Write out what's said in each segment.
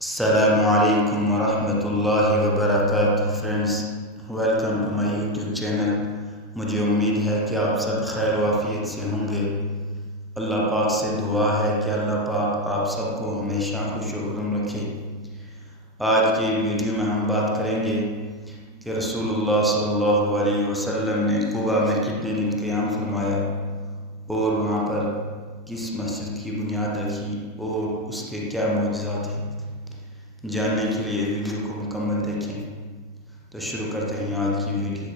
السلام علیکم ورحمۃ اللہ وبرکاتہ friends, welcome to my YouTube channel. مجھے امید ہے کہ آپ سب خیر و عافیت سے ہوں گے۔ اللہ پاک سے دعا ہے کہ اللہ پاک آپ سب کو ہمیشہ خوش و خرم رکھے۔ آج کی ویڈیو میں ہم بات کریں گے کہ رسول اللہ صلی اللہ علیہ وسلم نے قباء میں کتنے دن قیام فرمایا اور وہاں پر کس مسجد کی بنیاد رکھی اور اس کے کیا معجزات ہیں۔ جاننے کے لیے ویڈیو کو مکمل دیکھیں۔ تو شروع کرتے ہیں آج کی ویڈیو۔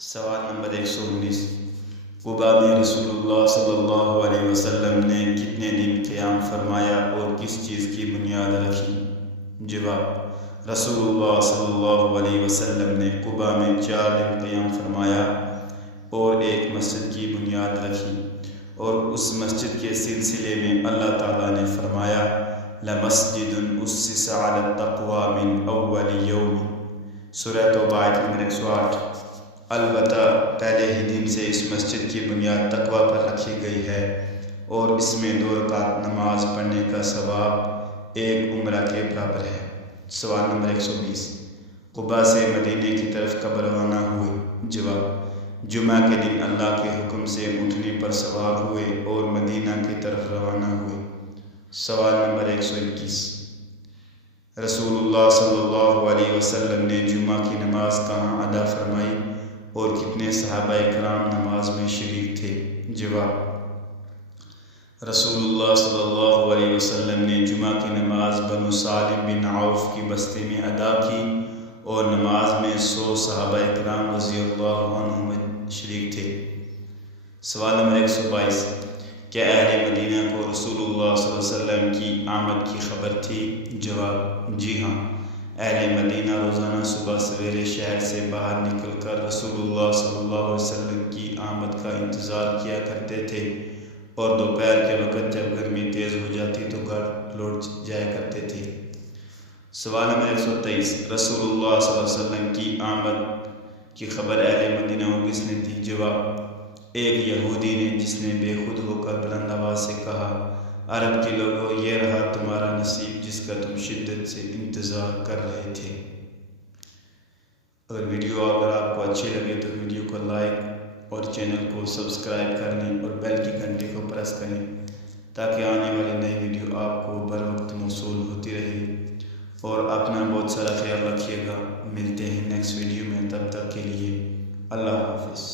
سوال نمبر 119، قباء میں رسول اللہ صلی اللہ علیہ وسلم نے کتنے دن قیام فرمایا اور کس چیز کی بنیاد رکھی؟ جواب، رسول اللہ صلی اللہ علیہ وسلم نے قباء میں 4 دن قیام فرمایا اور ایک مسجد کی بنیاد رکھی، اور اس مسجد کے سلسلے میں اللہ تعالیٰ نے فرمایا لَمَسْجِدٌ أُسِّسَ عَلَى التَّقْوَىٰ مِنْ أَوَّلِ يَوْمٍ، سورہ توبہ آیت نمبر 108۔ البتہ پہلے ہی دن سے اس مسجد کی بنیاد تقویٰ پر رکھی گئی ہے، اور اس میں 2 رکعت نماز پڑھنے کا ثواب ایک عمرہ کے برابر ہے۔ سوال نمبر 120، قباء سے مدینے کی طرف کب روانہ ہوئے؟ جواب، جمعہ کے دن اللہ کے حکم سے اونٹنی پر سوار ہوئے اور مدینہ کی طرف روانہ ہوئے۔ سوال نمبر 121، رسول اللہ صلی اللہ علیہ وسلم نے جمعہ کی نماز کہاں ادا فرمائی اور کتنے صحابہ کرام نماز میں شریک تھے؟ جواب، رسول اللہ صلی اللہ علیہ وسلم نے جمعہ کی نماز بنو سالم بن عوف کی بستی میں ادا کی، اور نماز میں 100 صحابہ کرام رضی اللہ عنہم شریک تھے۔ سوال نمبر 122، کیا اہل مدینہ کو رسول اللہ صلی اللہ علیہ وسلم کی آمد کی خبر تھی؟ جواب، جی ہاں، اہل مدینہ روزانہ صبح سویرے شہر سے باہر نکل کر رسول اللہ صلی اللہ علیہ وسلم کی آمد کا انتظار کیا کرتے تھے، اور دوپہر کے وقت جب گرمی تیز ہو جاتی تو گھر لوٹ جایا کرتے تھے۔ سوال نمبر 123، رسول اللہ صلی اللہ علیہ وسلم کی آمد کی خبر اہل مدینہ کو کس نے دی؟ جواب، ایک یہودی نے، جس نے بے خود ہو کر بلند آواز سے کہا، عرب کے لوگوں، یہ رہا تمہارا نصیب جس کا تم شدت سے انتظار کر رہے تھے۔ اگر آپ کو اچھی لگے تو ویڈیو کو لائک اور چینل کو سبسکرائب کریں اور بیل کی گھنٹی کو پریس کریں، تاکہ آنے والی نئی ویڈیو آپ کو بر وقت موصول ہوتی رہے۔ اور اپنا بہت سارا خیال رکھیے گا۔ ملتے ہیں نیکسٹ ویڈیو میں، تب تک کے لیے اللہ حافظ۔